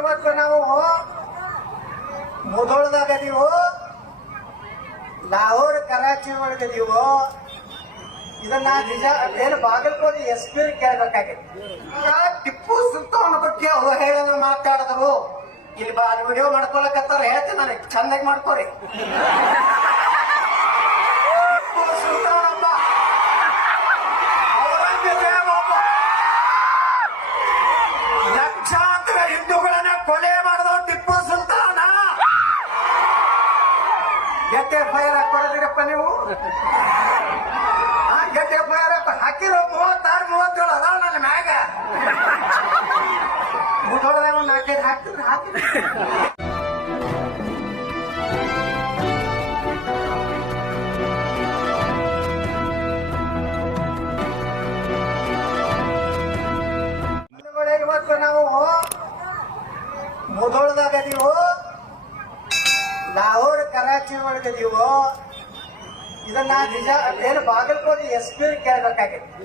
ಇವತ್ತು ನಾವು ಮುಧೋಳದಾಗ ಅದೀವು ಲಾಹೋರ್ ಕರಾಚಿ ಒಳಗದೀವು ಇದನ್ನ ನಿಜ, ಏನು ಬಾಗಲಕೋಟೆ ಎಸ್ ಪಿ ಕೇಳಬೇಕಾಗಿತ್ತು. ಟಿಪ್ಪು ಸುಲ್ತಾನ್ ಬಗ್ಗೆ ಅವಹೇಳನ ಮಾತಾಡಿದ್ರು. ಇಲ್ಲಿ ಬಾ ವಿಡಿಯೋ ಮಾಡ್ಕೊಳಕತ್ತಾರ, ಹೇಳ್ತೀನಿ ನನಗೆ ಚಂದಾಗಿ ಮಾಡ್ಕೋರಿ. ಎತ್ತೆ ಫೈರ್ ಹಾಕೊಡೋದಿರಪ್ಪ ನೀವು? ಆ, ಎತ್ತೆ ಫೈರ್ ಹಾಕಿರೋ ಮೂವತ್ತಾರು ಮೂವತ್ತೇಳು ಅದಾವ ನನ್ನ ಮ್ಯಾಗ. ಮುಟ್ಟೋಳದಾಗ ಒಂದು ನಾಲ್ಕೈದು ಹಾಕ್ತಿದ್ರೆ ಇವತ್ತು ನಾವು ಮುದೋಳದಾಗ ನೀವು ಲಾಹೋರ್ ಕರಾಚಿ ನೀವು. ಇದನ್ನ ನಿಜ, ಏನು ಬಾಗಲಕೋಟೆ ಎಸ್ ಪಿ ಕೇಳಬೇಕಾಗಿತ್ತು.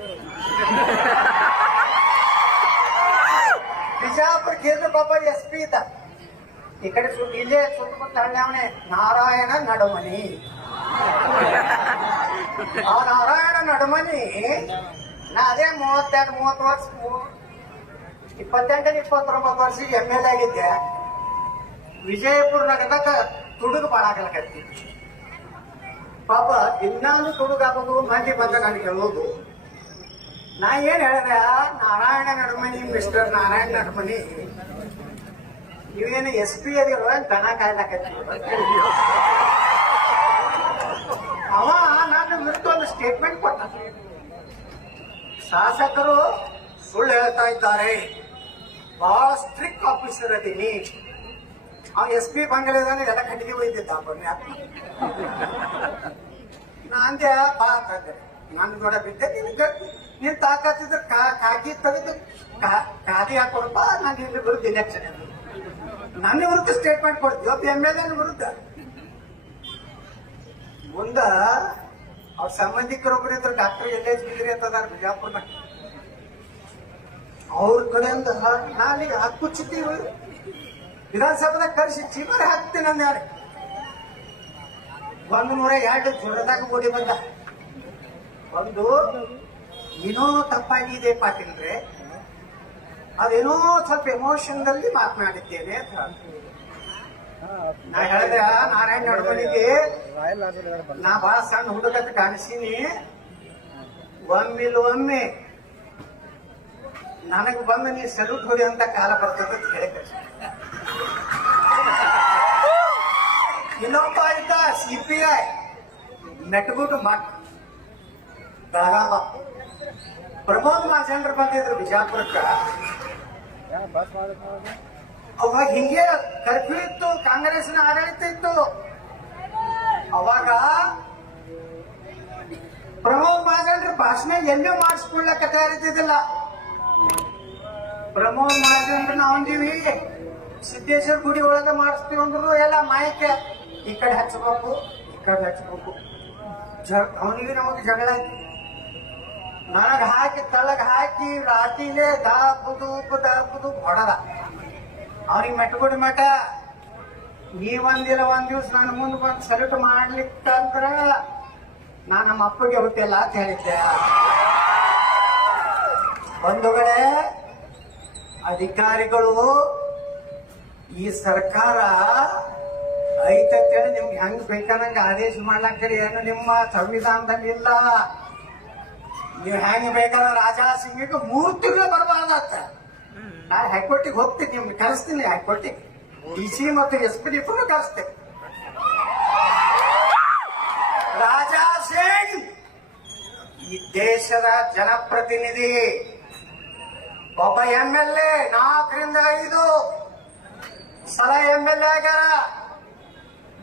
ಬಿಜಾಪುರ ಕೇಂದ್ರ ಪಾಪ ಎಸ್ ಪಿ ಇದ್ದ. ಈ ಕಡೆ ಇಲ್ಲೇ ಸುತ್ತಮುತ್ತ ಹಳ್ಳಿ ನಾರಾಯಣ ನಡುಮನಿ. ಆ ನಾರಾಯಣ ನಡಮನಿ, ನಾ ಅದೇ ಮೂವತ್ತೆರಡು, ಮೂವತ್ತು ವರ್ಷ ಇಪ್ಪತ್ತೆಂಟನೇ ಇಪ್ಪತ್ತೊಂಬತ್ತು ವರ್ಷ ಎಂ ಎಲ್ ಆಗಿದ್ದೆ. ವಿಜಯಪುರ ನಗರದಾಗ ತುಡುಗು ಬಾಳಾಗಲಕತ್ತಿ ಪಾಪ ಇನ್ನಾನು ತುಡುಗಾಗೋದು ಮಂದಿ ಬಂದಾಗ ನನಗೆ ಹೇಳೋದು ನಾ ಏನ್ ಹೇಳಿದೆ ನಾರಾಯಣ ನಡುಮನಿ ಮಿಸ್ಟರ್ ನಾರಾಯಣ ನಡುಮನಿ ನೀವೇನು ಎಸ್ ಪಿ ಅದಿರೋ ದನ ಕಾಯ್ಲಾಕತ್ತಿ ಅವ ನಾನು ವಿರುದ್ಧ ಒಂದು ಸ್ಟೇಟ್ಮೆಂಟ್ ಕೊಟ್ಟ. ಶಾಸಕರು ಸುಳ್ಳು ಹೇಳ್ತಾ ಇದ್ದಾರೆ. ಬಹಳ ಸ್ಟ್ರಿಕ್ಟ್ ಆಫೀಸರ್ ಅದೀನಿ. ಅವ ಎಸ್ ಪಿ ಬಂಗಲೆದಾನೆ ಎಲ್ಲ ಕಟ್ಟಿಗೆ ಒಯ್ದಿದ್ದ ಬನ್ನಿ ನಾ ಅಂದೆ ಬಾ ಅಂತಂದೆ ನನ್ನ ನೋಡ ಬಿದ್ದೆ. ನಿನ್ಗೆ ನೀನ್ ತಾಕತ್ತಿದ್ರೆ ಕಾ, ಕಾಕಿ ತೆಗೆದು ಕಾ- ಖಾದಿ ಹಾಕೊಡಪ್ಪ ನಾನು ಇಲ್ಲಿ ವಿರುದ್ಧ ಇಲೆಕ್ಷನ್ ನನ್ನ ವಿರುದ್ಧ ಸ್ಟೇಟ್ಮೆಂಟ್ ಕೊಡ್ತೀವಿ ಒಬ್ಬ ಎಂ ಎಲ್ ಎನ್ ವಿರುದ್ಧ. ಮುಂದ ಅವ್ರ ಸಂಬಂಧಿಕರೊಬ್ಬರು ಇದ್ರ ಡಾಕ್ಟರ್ ಎಲ್ ಎಚ್ ಬಿದ್ರಿ ಅಂತದಾರ ಬಿಜಾಪುರ್ನ ಅವ್ರ ಕಡೆಯಿಂದ ನಾನೀಗ ಹಕ್ಕು ಚಿತ್ತಿ ವಿಧಾನಸಭೆದಾಗ ಕರೆಸಿ ಚಿಲ್ಲರೆ ಹಾಕ್ತೀನಿ ಅಂದ್ಯಾರೆ ಒಂದು ನೂರ ಎರಡು ದೂರದಾಗ ಓಡಿ ಬಂದ. ಒಂದು ಏನೋ ತಪ್ಪಾಗಿದೆ ಪಾಟೀಲ್ರೆ. ಅದೇನೋ ಸ್ವಲ್ಪ ಎಮೋಷನ್ದಲ್ಲಿ ಮಾತನಾಡಿದ್ದೇನೆ ಅಂತ. ನಾ ಹೇಳಿದೆ ನಾರಾಯಣ ನಡ್ಕೊಂಡಿದ್ದೆ ನಾ ಬಹಳ ಸಣ್ಣ ಹುಡುಗತ್ ಕಾಣಿಸೀನಿ ಒಮ್ಮಿಲ್ ಒಮ್ಮೆ ನನಗೆ ಬಂದು ನೀ ಸೆಲ್ಯೂಟ್ ಹೊಡಿ ಅಂತ ಕಾಲ ಬರ್ತದೆ ಅಂತ ಹೇಳಿ ಇನ್ನೊಬ್ಬ ಇದ್ದ ಸಿ ಪಿ ಐ ನೆಟ್ಗುಟ್ಟು ಮಟ್ ಬೆಳಗಾವ. ಪ್ರಮೋದ್ ಮಾಜಂಡ್ರ ಬಂದಿದ್ರು ಬಿಜಾಪುರಕ್ಕ. ಅವಾಗ ಹಿಂಗೆ ಕರ್ಫ್ಯೂ ಇತ್ತು ಕಾಂಗ್ರೆಸ್ನ ಆಡಳಿತ ಇತ್ತು. ಅವಾಗ ಪ್ರಮೋದ್ ಮಹಾಜನ್ರ ಭಾಷಣ ಎಲ್ಲೂ ಮಾಡಿಸ್ಕೊಳ್ಳಕ ತಯಾರಿದ್ದಿದ್ದಿಲ್ಲ ಪ್ರಮೋದ್ ಮಹಾಜನ್ರ ನಾವು ಅಂದೀವಿ ಸಿದ್ದೇಶ್ವರ ಗುಡಿ ಒಳಗೆ ಮಾಡಿಸ್ತೀವಿ ಅಂದ್ರು ಎಲ್ಲ ಮಾಯಕ ಈ ಕಡೆ ಹಚ್ಚಬೇಕು ಈ ಕಡೆ ಹಚ್ಚಬೇಕು ಅವನಿಗೆ ನಮಗೆ ಜಗಳ ನನಗ್ ಹಾಕಿ ತಲಗ ಹಾಕಿ, ರಾತಿಲೇ ದಾಪುದು ದಾಪುದು ಹೊಡದ. ಅವ್ರಿಗೆ ಮೆಟ್ಕೊಡಿ ಮಠ. ನೀ ಒಂದಿಲ್ಲ ಒಂದ್ ದಿವ್ಸ ನನ್ನ ಮುಂದೆ ಬಂದು ಸಲ್ಯೂಟ್ ಮಾಡ್ಲಿಕ್ಕಂದ್ರ ನಾ ನಮ್ಮ ಅಪ್ಪಗೆ ಹುಟ್ಟಿಲ್ಲ ಅಂತ ಹೇಳಿದ್ದೆ. ಬಂಧುಗಳೇ, ಅಧಿಕಾರಿಗಳು, ಈ ಸರ್ಕಾರ ಐತಂತೇಳಿ ನಿಮ್ಗೆ ಹೆಂಗ್ ಬೇಕಾದಂಗ ಆದೇಶ ಮಾಡ್ಲಾಕ್ರಿ ಏನು ನಿಮ್ಮ ಸಂವಿಧಾನದಲ್ಲಿ ಇಲ್ಲ ನೀವು ಹೆಂಗ್ ಬೇಕಾದ್ರೆ ರಾಜಾ ಸಿಂಗಿಗೆ ಮೂರು ತಿಂಗಳು ನಾ ಹೈಕೋರ್ಟಿಗೆ ಹೋಗ್ತೀನಿ, ನಿಮ್ಗೆ ಕರೆಸ್ತೀನಿ, ಹೈಕೋರ್ಟಿಗೆ. ಡಿ ಸಿ ಮತ್ತು ಎಸ್ ಪಿ ರಾಜಾ ಸಿಂಗ್ ಈ ದೇಶದ ಜನಪ್ರತಿನಿಧಿ, ಒಬ್ಬ ಎಂ ಎಲ್ ಎ, ನಾಲ್ಕರಿಂದ ಐದು. ಸಲ ಎಂ ಎಲ್ ಎ ಆಗ್ಯಾರ.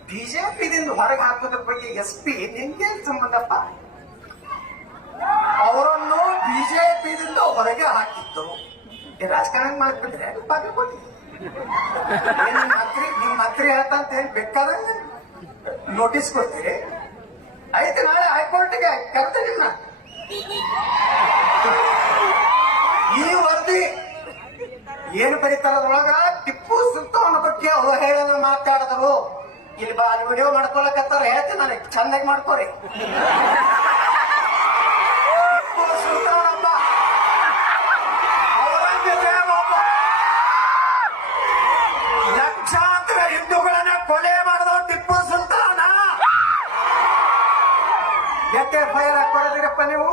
ಬಿಜೆಪಿದಿಂದ ಹೊರಗೆ ಹಾಕೋದ್ರ ಬಗ್ಗೆ ಎಸ್ ಪಿ ನಿಮ್ಗೆ ಸಂಬಂಧಪ್ಪ? ಅವರನ್ನು ಬಿಜೆಪಿದಿಂದ ಹೊರಗೆ ಹಾಕಿತ್ತು. ರಾಜಕಾರಣ ಮಾಡ್ಬಿಟ್ರೆ ಬಾಗಲಕೋಟೆ ಕೊಡಿ ನಿಮ್ ಮಂತ್ರಿ ನಿಮ್ ಮಂತ್ರಿ ಹೇಳ್ತಂತ ಏನ್ ಬೇಕಾದ್ರೆ ನೋಟಿಸ್ ಕೊಡ್ತೀರಿ? ಆಯ್ತು, ನಾಳೆ ಹೈಕೋರ್ಟ್ಗೆ ಕರೆತ ನಿಮ್ನ. ಈ ವರದಿ ಏನು ಬರೀತಾರ ಅದ್ರೊಳಗ ಬಾ, ವಿಡಿಯೋ ಮಾಡ್ಕೊಳಕತ್ತಾರ, ಹೇಳ್ತೀನಿ ನನಗೆ ಚಂದಾಗಿ ಮಾಡ್ಕೋರಿ. ಲಕ್ಷಾಂತರ ಹಿಂದೂಗಳನ್ನ ಕೊಲೆ ಮಾಡಿದ ಟಿಪ್ಪು ಸುಲ್ತಾನ. ಎತ್ತೆ ಫೈರ್ ಹಾಕೊಡಿದ್ರಪ್ಪ ನೀವು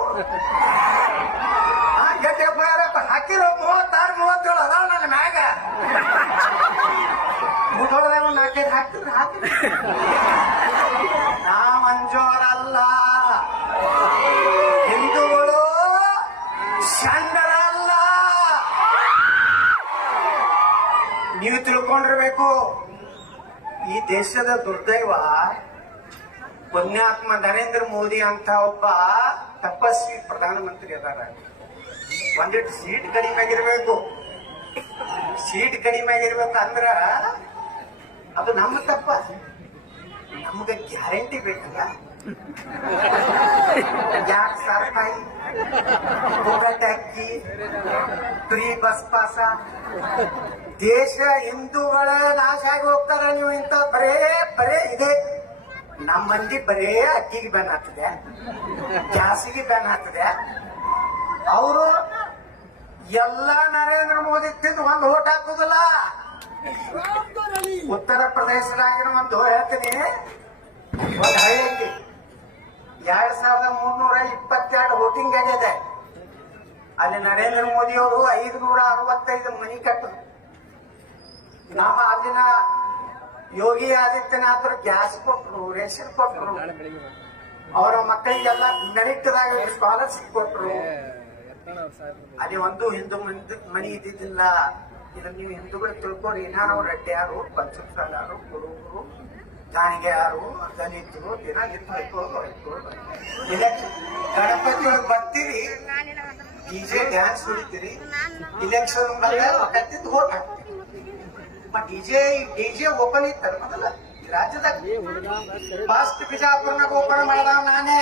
ಆ, ಎತ್ತೆ ಫೈರ್ ಹಾಕಿರೋ ಮೂವತ್ತಾರು ಮೂವತ್ತೇಳು ಅದಾವ ನನ್ನ ಮ್ಯಾಗ ನಾಲ್ಕೈದು ಹಾಕ್ತಿದ್ರೆ ಹಾಕ್ತಿದ್ರೆ ನಾ ಮಂಜೋರಲ್ಲ ಹಿಂದೂಗಳು ಶಂಕರಲ್ಲ ನೀವು ತಿಳ್ಕೊಂಡಿರ್ಬೇಕು, ಈ ದೇಶದ ದುರ್ದೈವ ಪುಣ್ಯಾತ್ಮ ನರೇಂದ್ರ ಮೋದಿ ಅಂತ ಒಬ್ಬ ತಪಸ್ವಿ ಪ್ರಧಾನಮಂತ್ರಿ ಅದಾರ. ಒಂದಿಟ್ಟು ಸೀಟ್ ಕಡಿಮೆ ಆಗಿರ್ಬೇಕು. ಸೀಟ್ ಕಡಿಮೆ ಆಗಿರ್ಬೇಕು ಅಂದ್ರ ಅದು ನಮ್ಮ ತಪ್ಪ. ನಮ್ಗೆ ಗ್ಯಾರಂಟಿ ಬೇಕಲ್ಲ. ಯಾಕೆ ಸರ್ಕಾರಿ ಪುಕ್ಕಟ ಅಕ್ಕಿ, ಫ್ರೀ ಬಸ್ ಪಾಸ. ದೇಶ ಹಿಂದೂಗಳ ನಾಶ ಆಗಿ ಹೋಗ್ತಾರ ನೀವು ಇಂತ ಬರೇ ಬರೇ ಇದೆ. ನಮ್ಮ ಮಂದಿ ಬರೇ ಅಕ್ಕಿಗೆ ಬ್ಯಾನ್ ಆಗ್ತದೆ, ಗ್ಯಾಸಿಗೆ ಬ್ಯಾನ್ ಆಗ್ತದೆ. ಅವರು ಎಲ್ಲ ನರೇಂದ್ರ ಮೋದಿ ತಿಂದು ಒಂದು ಓಟ್ ಹಾಕುದಿಲ್ಲ. ಉತ್ತರ ಪ್ರದೇಶದಾಗಿನ ಒಂದು ಹೇಳ್ತೀನಿ. ಒಂದು ಹಳ್ಳಿ ಐತಿ ಎರಡ್ ಸಾವಿರದ ಮೂರ್ನೂರ ಇಪ್ಪತ್ತೆರಡು ವೋಟಿಂಗ್ ಆಗಿದೆ ಅಲ್ಲಿ ನರೇಂದ್ರ ಮೋದಿ ಅವರು ಐದುನೂರ ಅರವತ್ತೈದು ಮನಿ ಕಟ್ಟರು. ನಮ್ಮ ಅಲ್ಲಿನ ಯೋಗಿ ಆದಿತ್ಯನಾಥರು ಗ್ಯಾಸ್ ಕೊಟ್ರು ರೇಷನ್ ಕೊಟ್ರು. ಅವರ ಮಕ್ಕಳಿಗೆಲ್ಲ ಮೆರಿಟ್ದಾಗ ಸ್ಕಾಲರ್ಶಿಪ್ ಕೊಟ್ರು. ಅಲ್ಲಿ ಒಂದು ಹಿಂದೂ ಮನಿ ಇದ್ದಿದ್ದಿಲ್ಲ. ಇದನ್ನ ನೀವು ಹಿಂದೂಗಳು ತಿಳ್ಕೊರಿ ನಾವು ರೆಡ್ಡಿಯಾರು ಪಂಚಮಸಾಲಾರು ಯಾರು? ಗಾಣಿಗೆಯಾರು ದಲಿತರು ದಿನ ನಿಂತು ಗಣಪತಿ ಒಳಗೆ ಬರ್ತೀರಿ. ಡಿಜೆ ಡ್ಯಾನ್ಸ್ ಹೊಡಿತೀರಿ. ಇಲೆಕ್ಷನ್ ಕತ್ತಿದ್ದು ಓಟ್ ಹಾಕ್ತೀರಿ. ಡಿಜೆ ಡಿಜೆ ಓಪನ್ ಇತ್ತಲ್ಲ ಮೊದಲ? ರಾಜ್ಯದಾಗ? ಫಸ್ಟ್ ಬಿಜಾಪುರ್ನಾಗ ಓಪನ್ ಮಾಡದ ನಾನೇ.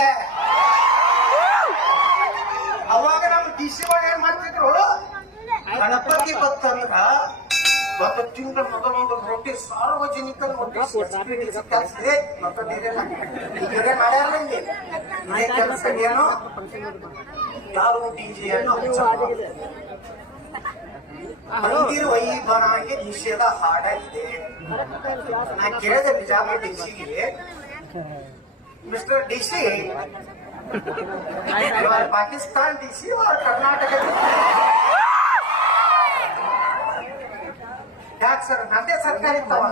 ಅವಾಗ ನಮ್ಮ ಡಿ ಸಿ ಒಳಗೆ ಏನ್ ಮಾಡ್ತಿದ್ರು? ಗಣಪತಿ ಬತ್ತಂದ್ರ ಒಂದು ತಿಂಗಳ ಮೊದಲೊಂದು ರೊಟ್ಟಿ ಸಾರ್ವಜನಿಕ ಕೆಲಸ ಮತ್ತೊಂದು ಇದೇನ ಇದೇ ಮಾಡ್ಯಾರ ಇಲ್ಲಿ ಇದೇ ಕೆಲಸ ಏನು ಯಾರು ಡಿಜೆ ಅನ್ನು ಮಂದಿರ ವೈಭವಗೆ ನಿಷೇಧ ಹಾಡ ಇದೆ ನಾ ಕೇಳಿದೆ ಬಿಜಾಪುರ ಡಿ ಸಿಗೆ mister D C Pakistan D C Karnataka ಯಾಕೆ ಸರ್? ನಂದೇ ಸರ್ಕಾರ ಇತ್ತವ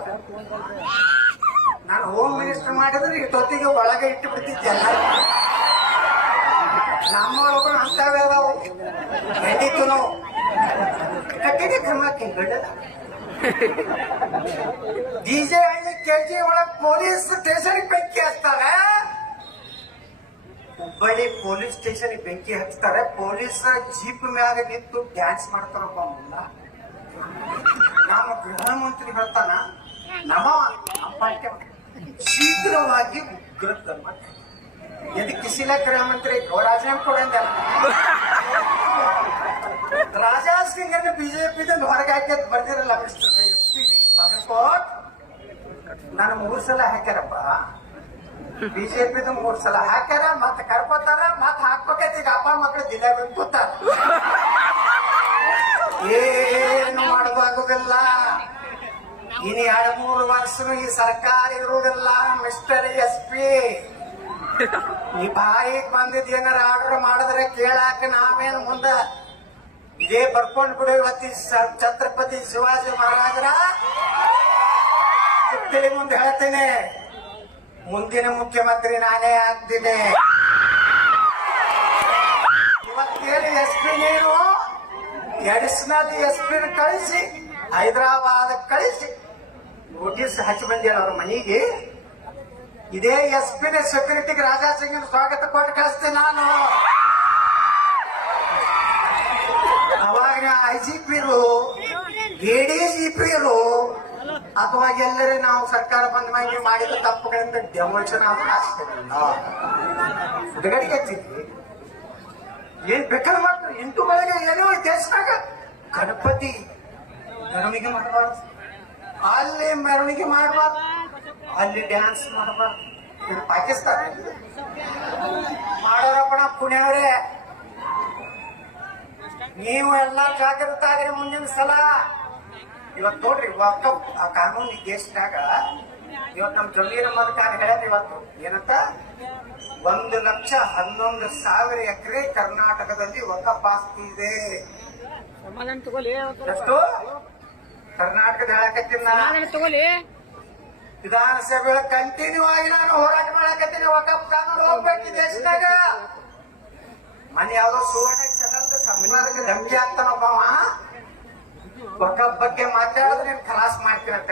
ನಾನು ಹೋಮ್ ಮಿನಿಸ್ಟರ್ ಮಾಡಿದ್ರೆ ಇಷ್ಟೊತ್ತಿಗೆ ಒಳಗೆ ಇಟ್ಟು ಬಿಡ್ತಿದ್ದೆ ನಮ್ಮೊಳಗೂ ಅಂತವೇ ಅದಾವು ನಡೀತು ನಾವು ಕಟ್ಟಿಗೆ ಕ್ರಮಕ್ಕೆ ಗಡ್ಡದ ಡಿಜೆ ಹಳ್ಳಿ ಕೆಜಿ ಒಳಗ್ ಪೊಲೀಸ್ ಸ್ಟೇಷನ್ ಬೆಂಕಿ ಹಚ್ತಾರೆ. ಹುಬ್ಬಳ್ಳಿ ಪೊಲೀಸ್ ಸ್ಟೇಷನ್ ಬೆಂಕಿ ಹಚ್ತಾರೆ. ಪೊಲೀಸ್ ಜೀಪ್ ಮ್ಯಾಗ ನಿಂತು ಡ್ಯಾನ್ಸ್ ಮಾಡ್ತಾರಪ್ಪ ಮುಲ್ಲ ನಮ್ಮ ಗೃಹ ಮಂತ್ರಿ ಹೇಳ್ತಾನ, ನಮ ಶೀಘ್ರವಾಗಿ ಉಗ್ರ ಧರ್ಮ ಎದಕ್ಕೆ ಕಿಸಿಲ ಗೃಹ ಮಂತ್ರಿ ರಾಜೀನಾಮೆ ಕೊಡಂದ ರಾಜಾ ಸಿಂಗ್ ಅನ್ನು ಬಿಜೆಪಿದಿಂದ ಹೊರಗೆ ಹಾಕಿ ಬರ್ದಿರಲ್ಲ ನಾನು ಮೂರ್ ಸಲ ಹಾಕ್ಯಾರಪ್ಪ. ಬಿಜೆಪಿದು ಮೂರ್ ಸಲ ಹಾಕ್ಯಾರ ಮತ್ ಕರ್ಕೋತಾರ, ಮತ್ತೆ ಹಾಕ್ಬೇಕೈತಿ ಅಪ್ಪ ಮಕ್ಕಳು ದಿನ ಬಂದು ಕೂತಾರ. ಏನು ಮಾಡೋದಾಗುದಿಲ್ಲ ಇನ್ನು ಎರಡು, ಮೂರು ವರ್ಷ ಈ ಸರ್ಕಾರ ಇರುವುದಿಲ್ಲ ಮಿಸ್ಟರ್ ಎಸ್ ಪಿ. ಈ ಬಾಯಿಗೆ ಬಂದಿದ್ ಏನಾರ ಆರ್ಡರ್ ಮಾಡಿದ್ರೆ ಕೇಳಾಕ ನಾವೇನ್ ಮುಂದ ಇದೇ ಬರ್ಕೊಂಡ್ ಬಿಡು ಇವತ್ತಿ ಛತ್ರಪತಿ ಶಿವಾಜಿ ಮಹಾರಾಜರ. ಮುಂದೆ ಹೇಳ್ತೇನೆ. ಮುಂದಿನ ಮುಖ್ಯಮಂತ್ರಿ ನಾನೇ ಆಗ್ತೀನಿ. ಇವತ್ತೇನು ಎಸ್ ಪಿ ನೀನು? ಅಡಿಷನಲ್ ಎಸ್ ಪಿ ಕಳಿಸಿ, ಹೈದರಾಬಾದ್ ಕಳಿಸಿ, ನೋಟಿಸ್ ಹಚ್ಚಿ ಬಂದೇಳ ಅವ್ರ ಮನೆಗೆ. ಇದೇ ಎಸ್ ಪಿನ ಸೆಕ್ಯೂರಿಟಿಗೆ ರಾಜಾ ಸಿಂಗ್ ಸ್ವಾಗತ ಕೊಟ್ಟು ಕಳಿಸ್ತೇನೆ ನಾನು. ಅವಾಗ ಐ ಜಿ ಪಿ ಎಡಿಜಿಪಿ ಅಥವಾ ಎಲ್ಲರೇ ನಾವು ಸರ್ಕಾರ ಬಂದ ಮೇಲೆ ಮಾಡಿದ ತಪ್ಪುಗಳಿಂದ ಡೆಮೋಷನ್ ಆದ್ರೆ ಹಚ್ಚಿದ್ವಿ. ಏನ್ ಬೇಕಾದ್ರೆ ಎಂಟು ಬೆಳಗ್ಗೆ ಏನೋ ದೇಶದಾಗ ಗಣಪತಿ ಮೆರವಣಿಗೆ ಮಾಡಬಾರ್ದು. ಅಲ್ಲಿ ಮೆರವಣಿಗೆ ಮಾಡಬಾರ್ದು. ಅಲ್ಲಿ ಡ್ಯಾನ್ಸ್ ಮಾಡಬಾರ್ದು. ಇದು ಪಾಕಿಸ್ತಾನ. ಮಾಡೋರಪ್ಪಣ ಪುಣ್ಯವರೇ ನೀವು ಎಲ್ಲ ಜಾಗೃತ ಆಗ್ರಿ ಮುಂದಿನ ಸಲ. ಇವತ್ತು ನೋಡ್ರಿ ವಕಫ್ ಆ ಕಾನೂನು ದೇಶದಾಗ ಇವತ್ತು ನಮ್ಮ ಜಮೀರ್ ಅಹಮದ್ ಖಾನ್ ಹೇಳ್ಯಾರ ಇವತ್ತು. ಏನಂತ? ಒಂದು ಲಕ್ಷ ಹನ್ನೊಂದು ಸಾವಿರ ಎಕರೆ ಕರ್ನಾಟಕದಲ್ಲಿ ವಕಫ್ ಆಸ್ತಿ ಇದೆ. ಎಷ್ಟು? ಕರ್ನಾಟಕದ ಹೇಳಕತ್ತೀನಿ ವಿಧಾನಸಭೆ ಕಂಟಿನ್ಯೂ ಆಗಿ ನಾನು ಹೋರಾಟ ಮಾಡಕತ್ತೀನಿ. ವಕಫ್ ಕಾನೂನು ಹೋಗ್ಬೇಕು ದೇಶದಾಗ. ಮನೆ ಯಾವ್ದೋ ಸುವರ್ಣ ಚಂದ ಸರ್ಕಾರಕ್ಕೆ ಧಮಕಿ ಆಗ್ತಾನಪ್ಪ ವಕಫ್ ಬಗ್ಗೆ ಮಾತಾಡಿದ್ರೆ ನೀನ್ ಖಲಾಸ್ ಮಾಡ್ತೀನಂತ.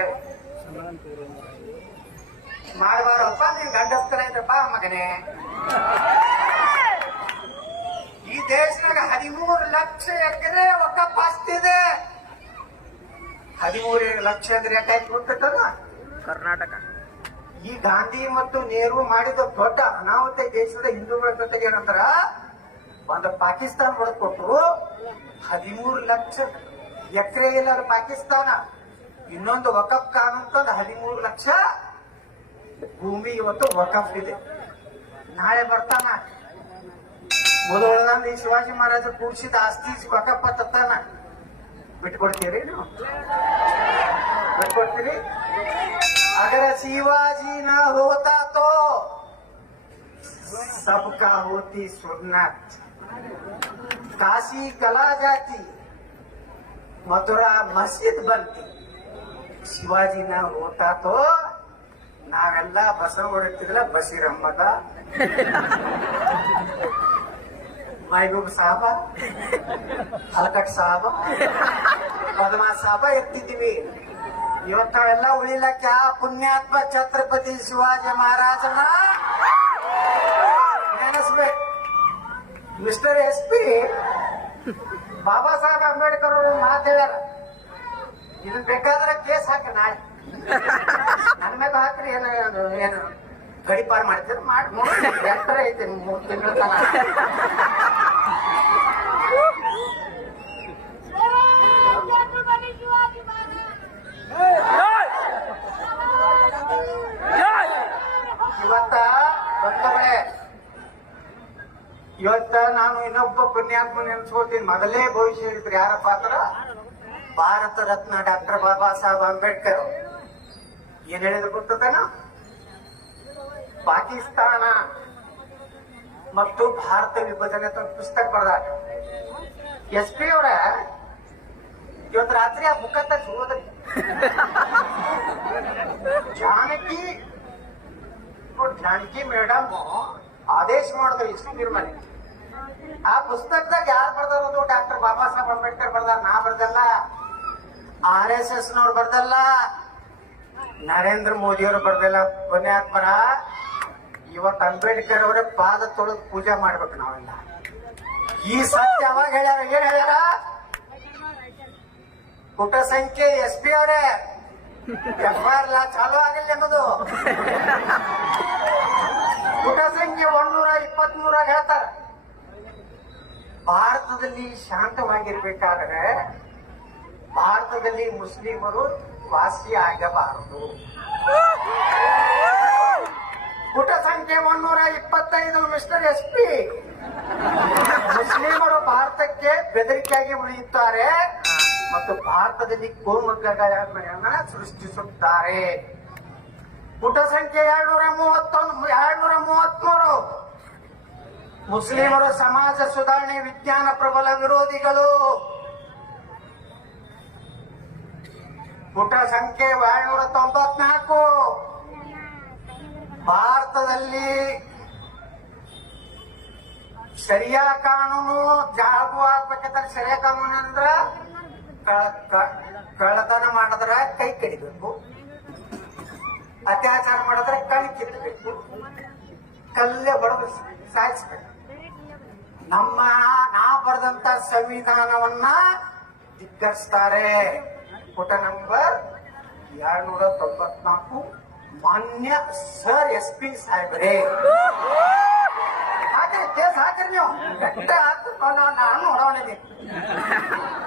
ಮಾಡಬಾರಪ್ಪ ನೀನ್ ಗಂಡಸ್ತರ ಇದ್ರಪ್ಪ ಮಗನೇ. ಈ ದೇಶದಾಗ ಹದಿಮೂರು ಲಕ್ಷ ಎಕರೆ ಒಕ್ಕ ಇದೆ. ಹದಿಮೂರು ಲಕ್ಷ ಅಂದ್ರೆ ಯಾಕಾಯ್ತು ಗೊತ್ತಲ್ಲ ಕರ್ನಾಟಕ. ಈ ಗಾಂಧಿ ಮತ್ತು ನೆಹರು ಮಾಡಿದ ದೊಡ್ಡ ಅನಾಹುತ ದೇಶದ ಹಿಂದೂಗಳ ಜೊತೆಗೆ ಏನಂತಾರ? ಒಂದು ಪಾಕಿಸ್ತಾನ ಹೊಡೆದ್ಕೊಟ್ರು ಹದಿಮೂರು ಲಕ್ಷ ಎಕರೆ ಇಲ್ಲ ಪಾಕಿಸ್ತಾನ. ಇನ್ನೊಂದು ಒಕ್ಕ ಕಾನೂನು ತಂದು ಹದಿಮೂರು ಲಕ್ಷ ಭೂಮಿ ಇವತ್ತು ವಕಫ್ ಇದೆ ನಾಳೆ ಬರ್ತಾನ ಮೊದಲದಂದು ಈ ಶಿವಾಜಿ ಮಹಾರಾಜ ಕೂಡಿಸಿದ ಆಸ್ತಿ ವಕಫ್ ತತ್ತಾನ ಬಿಟ್ಕೊಡ್ತೀರಿ ನೀವು ಬಿಟ್ಕೊಡ್ತೀರಿ अगर शिवाजी न होता तो सबका होती सुन्नत काशी कला जाती मथुरा मस्जिद बनती ಶಿವಾಜಿ ನ ಹೋತಾ ತೋ ನಾವೆಲ್ಲ ಬಸ ಹೊಡಿತಿದ್ಲ ಬಸೀರಮ್ಮದ ಮೈಗೂಬ್ ಸಾಹಬ ಹಲ್ಕಟ್ ಸಾಹಬ ಪದ್ಮಾ ಸಾಹಬ ಎತ್ತಿದ್ವಿ ಇವತ್ತವೆಲ್ಲ ಉಳಿಲಕ್ಕ ಪುಣ್ಯಾತ್ಮ ಛತ್ರಪತಿ ಶಿವಾಜಿ ಮಹಾರಾಜನ ನೆನೆಸ್ಬೇಕು. Mister S P, Baba Saheb Ambedkar ಅವರು ಮಾತು ಹೇಳ್ಯಾರ ಇದನ್ ಬೇಕಾದ್ರೆ ಕೇಸ್ ಹಾಕಿ ನಾಳೆ. ನನ್ ಮೇಲೆ ಹಾಕ್ರಿ ಏನು ಏನು ಗಡಿಪಾರ್ ಮಾಡ್ತೀರ? ಮಾಡಿ, ನೋಡಿ ಎಷ್ಟರ ಐತಿ ಮೂರು ತಿಂಗಳ ತನ. ಇವತ್ತ ನಾನು ಇನ್ನೊಬ್ಬ ಪುಣ್ಯಾತ್ಮ ನೆನೆಸ್ಕೊಳ್ತೀನಿ. ಮೊದಲೇ ಭವಿಷ್ಯ ಹೇಳಿದ್ರು ಯಾರಪ್ಪ ಅಂದ್ರ? ಭಾರತ ರತ್ನ ಡಾಕ್ಟರ್ ಬಾಬಾ ಸಾಹೇಬ್ ಅಂಬೇಡ್ಕರ್ ಏನ್ ಹೇಳಿದ್ರು ಗೊತ್ತೇನ ಪಾಕಿಸ್ತಾನ ಮತ್ತು ಭಾರತ ವಿಭಜನೆ ಪುಸ್ತಕ ಬರೆದಾರ ಎಸ್ ಪಿ ಅವರ, ಇವತ್ತು ರಾತ್ರಿ ಆ ಮುಖ ತೆಗ್ದು ಓದ್ರಿ ಜಾನಕಿ ಜಾನಕಿ ಮೇಡಮ್ ಆದೇಶ ಮಾಡಿದ್ರು ಇಷ್ಟು ತೀರ್ಮಾನ ಆ ಪುಸ್ತಕದಾಗ ಯಾರು ಬರ್ದಾರೋದು ಡಾಕ್ಟರ್ ಬಾಬಾ ಸಾಹೇಬ್ ಅಂಬೇಡ್ಕರ್ ಬರ್ದಾರ, ನಾ ಬರ್ದಲ್ಲ. ಆರ್ ಎಸ್ ಎಸ್ ನವ್ರು ಬರ್ದಲ್ಲ. ನರೇಂದ್ರ ಮೋದಿ ಅವರು ಬನ್ನಿ ಪುಣ್ಯಾತ್ಮರ ಇವತ್ತು ಅಂಬೇಡ್ಕರ್ ಅವರ ಪಾದ ತೊಳೆದು ಪೂಜೆ ಮಾಡ್ಬೇಕು ನಾವೆಲ್ಲ. ಈ ಸತ್ಯ ಯಾವಾಗ ಹೇಳ್ಯಾರ, ಏನ್ ಹೇಳ್ಯಾರ? ಪುಟ ಸಂಖ್ಯೆ ಎಸ್ ಪಿ ಅವರೇ. ಎಫ್ ಆರ್ ಲಾ ಚಾಲು ಆಗಿಲ್ಲ ಎಂಬುದು. ಪುಟ ಸಂಖ್ಯೆ ಒಂದೂರ ಇಪ್ಪತ್ಮೂರ ಹೇಳ್ತಾರ. ಭಾರತದಲ್ಲಿ ಶಾಂತವಾಗಿರ್ಬೇಕಾದ್ರೆ ಭಾರತದಲ್ಲಿ ಮುಸ್ಲಿಮರು ವಾಸಿ ಆಗಬಾರದು ಪುಟ ಸಂಖ್ಯೆ ಮುನ್ನೂರ ಇಪ್ಪತ್ತೈದು ಮಿಸ್ಟರ್ ಎಸ್ ಪಿ. ಮುಸ್ಲಿಮರು ಭಾರತಕ್ಕೆ ಬೆದರಿಕೆಯಾಗಿ ಉಳಿಯುತ್ತಾರೆ. ಮತ್ತು ಭಾರತದಲ್ಲಿ ಕೋಮಗ್ರಗಳನ್ನ ಸೃಷ್ಟಿಸುತ್ತಾರೆ. ಪುಟ ಸಂಖ್ಯೆ ಎರಡ್ನೂರ ಮೂವತ್ತೊಂದು, ಎರಡ್ನೂರ ಮೂವತ್ಮೂರು. ಮುಸ್ಲಿಮರು ಸಮಾಜ ಸುಧಾರಣೆ ವಿಜ್ಞಾನ ಪ್ರಬಲ ವಿರೋಧಿಗಳು. ಪುಟ ಸಂಖ್ಯೆ ಏಳ್ನೂರ ತೊಂಬತ್ನಾಲ್ಕು ಭಾರತದಲ್ಲಿ ಶರಿಯಾ ಕಾನೂನು ಜಾಗು ಆಗ್ಬೇಕಂದ್ರೆ ಶರಿಯಾ ಕಾನೂನು ಅಂದ್ರ ಕಳ್ಳತನ ಮಾಡಿದ್ರ ಕೈ ಕಡಿಬೇಕು. ಅತ್ಯಾಚಾರ ಮಾಡಿದ್ರೆ ಕಣ್ ಕಿತ್ತಬೇಕು ಕಲ್ಲೇ ಬಡದು ಸಾಯಿಸ್ಬೇಕು. ನಮ್ಮ ನಾ ಬರೆದಂತ ಸಂವಿಧಾನವನ್ನ ಧಿಕ್ಕರಿಸ್ತಾರೆ. ಪುಟ ನಂಬರ್ ಎರಡ್ನೂರ ತೊಂಬತ್ನಾಲ್ಕು ಮಾನ್ಯ ಸರ್ ಎಸ್ ಪಿ ಸಾಹೇಬ್ರೆ. ಕೇಸ್ ನೀವು.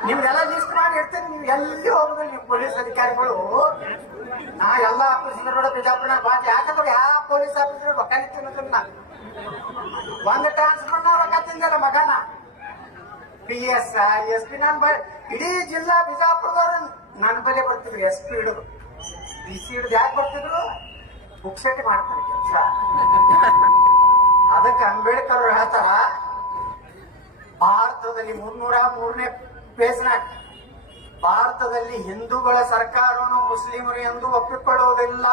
ನಿಮ್ಗೆಲ್ಲ ಲಿಸ್ಟ್ ಮಾಡಿ ಇರ್ತೀನಿ ನೀವು ಎಲ್ಲಿ ಹೋಗುದು ನೀವು ಪೊಲೀಸ್ ಅಧಿಕಾರಿಗಳು. ನಾ ಎಲ್ಲ ಆಫೀಸರ್ ಕೂಡ ಬಿಜಾಪುರ ಬಾಜ್ ಯಾಕಂದ್ರೆ ಯಾವ ಪೊಲೀಸ್ ಆಫೀಸರ್ ರೊಕ್ಕ ನಿಂತಿನ ನಾನು ಒಂದ್ ಟ್ರಾನ್ಸ್ಫರ್ ರೊಕ್ಕ ತಿಂದಿಲ್ಲ ಮಗನ. ಪಿ ಎಸ್ ಎಸ್ ಪಿ ನಾನು ಇಡೀ ಜಿಲ್ಲಾ ಬಿಜಾಪುರದವ್ರು ನನ್ನ ಬಲೆ ಬರ್ತಿದ್ರು ಎಸ್ ಪಿ ಹಿಡಿದು. ಡಿ ಸಿ ಹಿಡಿದು ಯಾಕೆ ಬರ್ತಿದ್ರು? ಬುಕ್ಸೆಟ್ ಮಾಡ್ತಾರೆ ಕೆಲಸ. ಅದಕ್ಕೆ ಅಂಬೇಡ್ಕರ್ ಹೇಳ್ತಾರ, ಭಾರತದಲ್ಲಿ ಮುನ್ನೂರ ಮೂರನೇ ಪೇಸ್ನಾಗ ಭಾರತದಲ್ಲಿ ಹಿಂದೂಗಳ ಸರ್ಕಾರವನ್ನು ಮುಸ್ಲಿಮರು ಎಂದು ಒಪ್ಪಿಕೊಳ್ಳುವುದಿಲ್ಲ.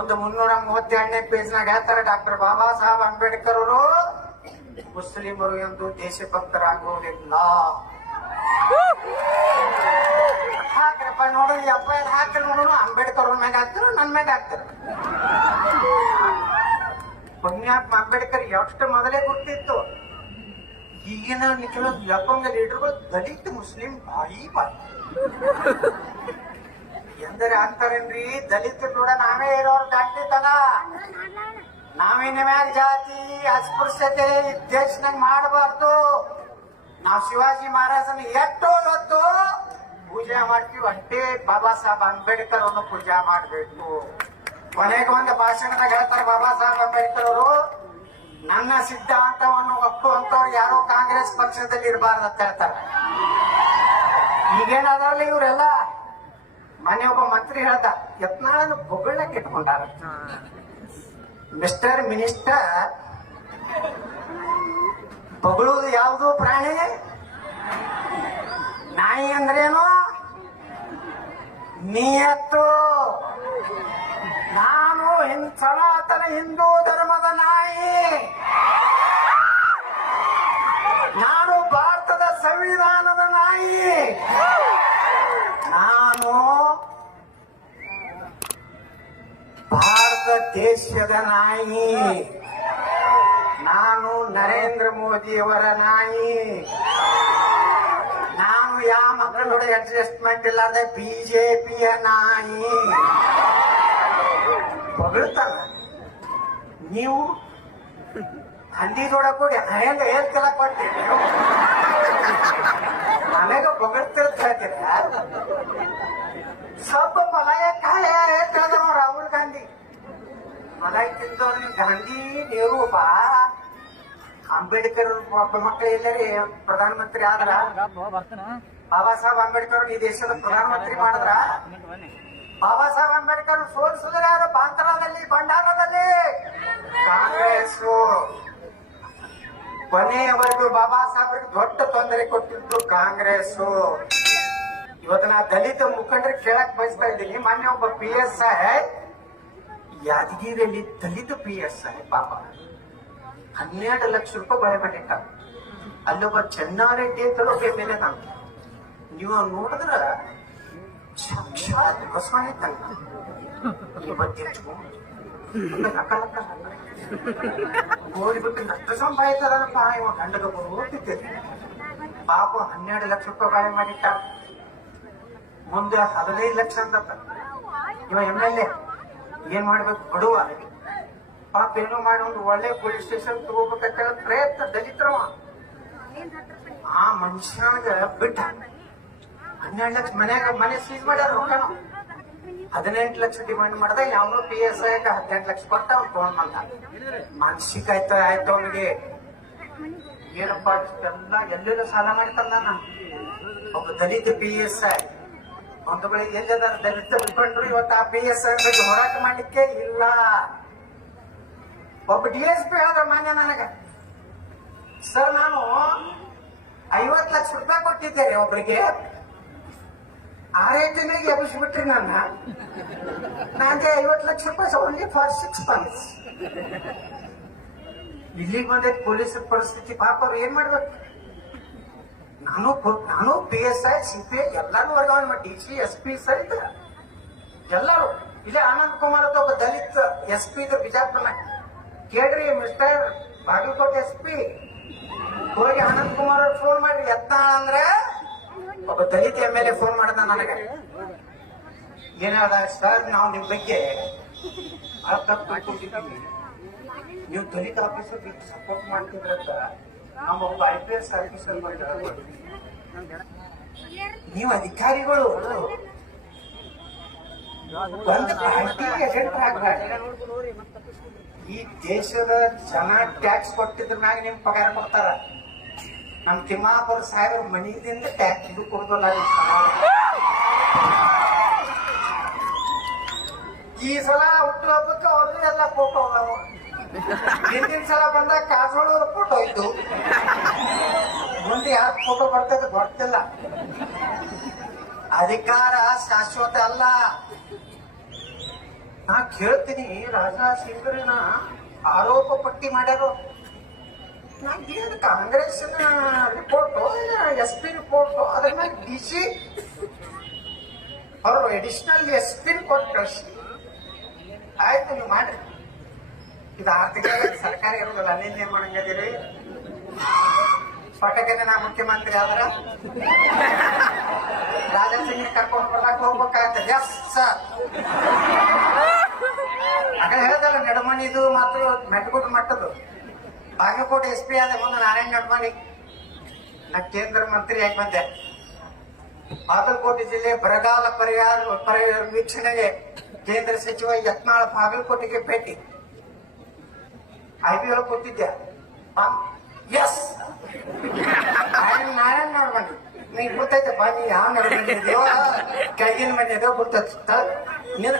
ಒಂದು ಮುನ್ನೂರ ಮೂವತ್ತೆರಡನೇ ಪೇಜ್ನಾಗ ಹೇಳ್ತಾರೆ ಡಾಕ್ಟರ್ ಬಾಬಾ ಸಾಹೇಬ್ ಅಂಬೇಡ್ಕರ್ ಅವರು ಮುಸ್ಲಿಮರು ಎಂದು ದೇಶಭಕ್ತರಾಗುವುದಿಲ್ಲ. ಹಾಕ್ರಪ್ಪ ನೋಡು ಎಪ್ಪ ಹಾಕಿ ನೋಡೋಣ ಅಂಬೇಡ್ಕರ್ ಅವ್ರ ಮ್ಯಾಗ ಹಾಕ್ತಾರ ನನ್ನ ಮ್ಯಾಗ ಹಾಕ್ತಾರ. ಪುಣ್ಯಾತ್ಮ ಅಂಬೇಡ್ಕರ್ ಎಷ್ಟು ಮೊದಲೇ ಗೊತ್ತಿತ್ತು ಈಗಿನ ಕೆಲವು ಯಪ್ಪಂಗ ಲೀಡರ್ಗಳು ದಲಿತ ಮುಸ್ಲಿಂ ಬಾಯಿ ಬಾಯಿ. ಎಂದರೆ ಅಂತಾರೇನ್ರಿ? ದಲಿತ ಕೂಡ ನಾವೇ ಇರೋರು ದಾಟಿತನ ನಾವಿನ ಮ್ಯಾಲ ಜಾತಿ ಅಸ್ಪೃಶ್ಯತೆ ದೇಶನಾಗ ಮಾಡಬಾರ್ದು. ನಾವು ಶಿವಾಜಿ ಮಹಾರಾಜನ ಎಷ್ಟೋ ಹೊತ್ತು ಪೂಜೆ ಮಾಡ್ತೀವಿ ಅಷ್ಟೇ ಬಾಬಾ ಸಾಹೇಬ್ ಅಂಬೇಡ್ಕರ್ ಅನ್ನು ಪೂಜೆ ಮಾಡಬೇಕು. ಕೊನೆಗೆ ಒಂದು ಭಾಷಣದಾಗ ಹೇಳ್ತಾರೆ ಬಾಬಾ ಸಾಹೇಬ್ ಅಂಬೇಡ್ಕರ್ ಅವರು ನನ್ನ ಸಿದ್ಧಾಂತವನ್ನು ಒಪ್ಪುವಂತವ್ರು ಯಾರೋ ಕಾಂಗ್ರೆಸ್ ಪಕ್ಷದಲ್ಲಿ ಇರಬಾರ್ದು ಅಂತ ಹೇಳ್ತಾರೆ. ಈಗೇನಾದ್ರಲ್ಲ ಇವರೆಲ್ಲ ಮನೆ ಒಬ್ಬ ಮಂತ್ರಿ ಹೇಳ್ದ ಯತ್ನಾಳನ್ನು ಬೊಗಳಕ್ಕೆ ಇಟ್ಕೊಂಡಾರ ಮಿಸ್ಟರ್ ಮಿನಿಸ್ಟರ್ ಬೊಗಳುವುದು ಯಾವುದು ಪ್ರಾಣಿ? ನಾಯಿ ಅಂದ್ರೇನು? ನಿಯತ್ತು. ನಾನು ಸನಾತನ ಹಿಂದೂ ಧರ್ಮದ ನಾಯಿ. ನಾನು ಭಾರತದ ಸಂವಿಧಾನದ ನಾಯಿ. ನಾನು ಭಾರತ ದೇಶದ ನಾಯಿ. ನರೇಂದ್ರ ಮೋದಿಯವರ ನಾಯಿ. ನಾನು ಯಾವ ಮಕ್ಕಳೋட ಅಡ್ಜಸ್ಟ್ಮೆಂಟ್ ಇಲ್ಲದ ಬಿಜೆಪಿಯ ನಾಯಿ. ಹೊಗಳ್ತಾರ ನೀವು ಹಂದಿ ಕೂಡಿ ಹಣೆಯಿಂದ ಹೇಳ್ತಿಲ್ಲ ನೀವು? ನನಗ ಹೊಗಳ್ತಿರ್ತೀರ ಸ್ವಲ್ಪ ಮಲಯ ಕಾಯ ಹೇಳ್ತಾರೆ ರಾಹುಲ್ ಗಾಂಧಿ. ಮಲಯ ತಿಂದವ್ರಿಗೆ ಗಾಂಧಿ ನೆಹರು ಬಾ ಅಂಬೇಡ್ಕರ್ ಒಬ್ಬ ಮಕ್ಕಳು ಎಲ್ಲರೇ ಪ್ರಧಾನಮಂತ್ರಿ ಆದ್ರ ಬಾಬಾ ಸಾಹೇಬ್ ಅಂಬೇಡ್ಕರ್ ಈ ದೇಶದ ಪ್ರಧಾನಮಂತ್ರಿ ಮಾಡಿದ್ರ? ಬಾಬಾ ಸಾಹೇಬ್ ಅಂಬೇಡ್ಕರ್ ಸೋಲಿಸಿದ್ರೆ ಯಾರು ಬಾಂತರದಲ್ಲಿ ಭಂಡಾರದಲ್ಲಿ. ಕಾಂಗ್ರೆಸ್ ಕೊನೆಯವರೆಗೂ ಬಾಬಾ ಸಾಹೇಬ್ರಿಗೆ ದೊಡ್ಡ ತೊಂದರೆ ಕೊಟ್ಟಿದ್ದು ಕಾಂಗ್ರೆಸ್ ಇವತ್ತು ನಾ ದಲಿತ ಮುಖಂಡರು ಕೇಳಕ್ ಬಯಸ್ತಾ ಇದ್ದೀನಿ. ಮೊನ್ನೆ ಒಬ್ಬ ಪಿ ಎಸ್ ಸಾಹೇಬ್ ಯಾದಗಿರಿಯಲ್ಲಿ ದಲಿತ ಪಿ ಎಸ್ ಸಾಹೇಬ್ ಪಾಪ ಹನ್ನೆರಡು ಲಕ್ಷ ರೂಪಾಯಿ ಬಳೆ ಮಾಡಿಟ್ಟ ಅಲ್ಲೊಬ್ಬ ಚೆನ್ನಾರೆಡ್ಡಿ ಅಂತ ಒಬ್ಬ ಎ ನಾನು. ನೀವು ನೋಡಿದ್ರ ಸಾಕ್ಷಾತ್ ಬಸವಣ್ಣ ಇದ್ದಂಗ ಈ ಬಗ್ಗೆ ಹಚ್ಕೊಂಡು ಲಕ್ಕ ಲಕ್ಕ ಹೋಗ್ಬಿಟ್ಟು ನಷ್ಟ ಸಂಪಾದಿತಾರಪ್ಪ ಇವ ಗಂಡಗ ಹೋಗ್ತಿದ್ದೇನೆ ಪಾಪ ಹನ್ನೆರಡು ಲಕ್ಷ ರೂಪಾಯಿ ಬಾಳೆ ಮಾಡಿಟ್ಟ. ಮುಂದೆ ಹದಿನೈದು ಲಕ್ಷ ಅಂತ ಇವ ಎಂ ಎಲ್ ಎ. ಏನ್ ಮಾಡ್ಬೇಕು? ಬಡುವ. ಪಾಪ ಏನೋ ಮಾಡಿ ಒಂದು ಒಳ್ಳೆ ಪೊಲೀಸ್ ಸ್ಟೇಷನ್ ತಗೋಬೇಕಂತ ಪ್ರಯತ್ನ, ದಲಿತರವ. ಆ ಮನುಷ್ಯನಾಗ ಬಿಟ್ಟ. ಹನ್ನೆರಡು ಲಕ್ಷ ಮನ್ಯಾಗ ಮನೆ ಸೀಸ್ ಮಾಡ್ಯಾರ ರೊಕ್ಕನ. ಹದಿನೆಂಟು ಲಕ್ಷ ಡಿಮಾಂಡ್ ಮಾಡ್ದ ಯಾವ ಪಿ ಎಸ್ ಐ ಹದಿನೆಂಟು ಲಕ್ಷ ಕೊಟ್ಟ ಅವ್ನು ಫೋನ್ ಬಂದ. ಮಾನಸಿಕ ಆಯ್ತು ಆಯ್ತು ಅವನಿಗೆ. ಏನಪ್ಪ ಎಲ್ಲ ಎಲ್ಲೆಲ್ಲ ಸಾಲ ಮಾಡಿ ತಂದಾನ ಒಬ್ಬ ದಲಿತ ಪಿ ಎಸ್ ಐ ಒಂದು ಬಳಿ ಎಲ್ಲೆಲ್ಲ ದಲಿತ ಉಳ್ಕೊಂಡ್ರು ಇವತ್ತು ಆ ಪಿ ಎಸ್ ಐ ಬಗ್ಗೆ ಹೋರಾಟ ಮಾಡ್ಲಿಕ್ಕೆ ಇಲ್ಲ. ಒಬ್ಬ ಡಿ ಎಸ್ ಪಿ ಹೇಳಿದ್ರ ಮಾನ್ಯ ನನಗ. ಸರ್, ನಾನು ಐವತ್ತು ಲಕ್ಷ ರೂಪಾಯಿ ಕೊಟ್ಟಿದ್ದೇನೆ ಒಬ್ಬರಿಗೆ ಆ ರೇಟಿನಾಗ ಎಬ್ಬಿಸ್ಬಿಟ್ರಿ ನನ್ನ. ನನಗೆ ಐವತ್ತು ಲಕ್ಷ ರೂಪಾಯಿ ಓನ್ಲಿ ಫಾರ್ ಸಿಕ್ಸ್ ಮಂತ್ಸ್ ಇಲ್ಲಿಗೆ ಬಂದ ಪೊಲೀಸ್ ಪರಿಸ್ಥಿತಿ. ಪಾಪ ಅವ್ರು ಏನ್ ಮಾಡ್ಬೇಕು? ನಾನು ನಾನು P S I, C P I ಎಲ್ಲಾನು ವರ್ಗಾವಣೆ ಮಾಡಿ. ಡಿ ಸಿ, ಎಸ್ ಪಿ ಸಹಿತ ಎಲ್ಲರೂ. ಇಲ್ಲೇ ಆನಂದ್ ಕುಮಾರ್ ಅಂತ ಒಬ್ಬ ದಲಿತ ಎಸ್ ಪಿ ಇದು ಬಿಜಾಪುರ್ನಾಗ. ಕೇಳ್ರಿ ಮಿಸ್ಟರ್ ಬಾಗಲಕೋಟೆ ಎಸ್ ಪಿ ಹೋಗಿ ಆನಂದ್ ಕುಮಾರ್ ಅವ್ರು ಫೋನ್ ಮಾಡ್ರಿ. ಎತ್ತ ಅಂದ್ರೆ ಒಬ್ಬ ದಲಿತ ಎಂ ಎಲ್ ಎ ಫೋನ್ ಮಾಡ್ದ ನನಗೆ. ಏನಾದ ಸರ್ ನಾವು ನಿಮ್ ಬಗ್ಗೆ ನೀವು ದಲಿತ ಆಫೀಸರ್ ಸಪೋರ್ಟ್ ಮಾಡ್ತಿದ್ರಂತ ನಮ್ಮ ಒಬ್ಬ ಐ ಪಿ ಎಸ್ ಆಫೀಸರ್ ನೀವು ಅಧಿಕಾರಿಗಳು. ಒಂದು ಹಂಟಿಗೆ ಎಜೆಂಟ್ ಆಗ್ಬೇಡ. ಈ ದೇಶದ ಜನ ಟ್ಯಾಕ್ಸ್ ಕೊಟ್ಟಿದ್ರ ಮ್ಯಾಗ ನಿಮ್ ಪಗಾರ ಕೊಡ್ತಾರ. ನಮ್ ತಿಮ್ಮಾಪುರ ಸಾಹೇಬ್ರ ಮನಿದಿಂದ ಟ್ಯಾಕ್ಸ್ ಇದು ಕೊಡೋದಲ್ಲ ಈ ಸಲ. ಹುಟ್ಟುಹಬ್ಬಕ್ಕೆ ಅವ್ರದ್ದು ಎಲ್ಲ ಫೋಟೋ ಅದಾವು. ಹಿಂದಿನ ಸಲ ಬಂದಾಗ ಕಾಸೋಳವ್ರ ಫೋಟೋ ಇದ್ದು. ಮುಂದೆ ಯಾರು ಫೋಟೋ ಬರ್ತದೆ ಬರ್ತಿಲ್ಲ ಅಧಿಕಾರ ಶಾಶ್ವತ ಅಲ್ಲ. ನಾ ಕೇಳ್ತೀನಿ, ರಾಜಾ ಸಿಂಗ್ರನ ಆರೋಪ ಪಟ್ಟಿ ಮಾಡ್ಯಾರ? ನಾ ಏನು Congress report S P report ಅದ್ರ ಮ್ಯಾಗ ಡಿ ಸಿ ಅವರು ಅಡಿಷನಲ್ ಎಸ್ ಪಿ ಕೊಟ್ಟು ಕಳಿಸಿ. ಆಯ್ತು, ನೀವು ಮಾಡ್ರಿ. ಇದು ಆರ್ಥಿಕ ಸರ್ಕಾರ ಇರೋದಲ್ಲ ಏನ್ ಮಾಡಂಗದಿರಿ? ಪಟಕನೆ ನಾ ಮುಖ್ಯಮಂತ್ರಿ ಆದ್ರ? ರಾಜಾ ಸಿಂಗ್ ಕರ್ಕೊಂಡು ಬರ್ಲಾಕ್ ಹೋಗ್ಬೇಕಾಗತ್ತೆ. ಎಸ್ ಸರ್ ಆಗ ಹೇಳ್ದಲ್ಲ ನಡಮಣಿದು ಮಾತ್ರ ಮೆಟ್ಗುಡ್ ಮಟ್ಟದು ಬಾಗಲಕೋಟೆ ಎಸ್ ಪಿ ಆದ ಮುಂದೆ ನಾರಾಯಣ ನಡಮಣಿ ನಾ ಕೇಂದ್ರ ಮಂತ್ರಿ ಆಗಿ ಬಂದೆ. ಬಾಗಲಕೋಟೆ ಜಿಲ್ಲೆ ಬರಗಾಲ ಪರಿಹಾರ ಪರಿಹಾರ ವೀಕ್ಷಣೆಗೆ ಕೇಂದ್ರ ಸಚಿವ ಯತ್ನಾಳ ಬಾಗಲಕೋಟೆಗೆ ಭೇಟಿ. ಐ ಬಿ ಹೇಳಿ ಕೊಟ್ಟಿದ್ದೆ ಎಸ್. ನಾರಾಯಣ ನೋಡ್ಬಂದಿ ನೀ ಬಾ ನೀ ಯಾವ ನಡ್ಬಂದಿದ್ಯೋ ಕೆಳಗಿನ ಮನೆ ಅದೋ ಗೊತ್ತ ನಿನ್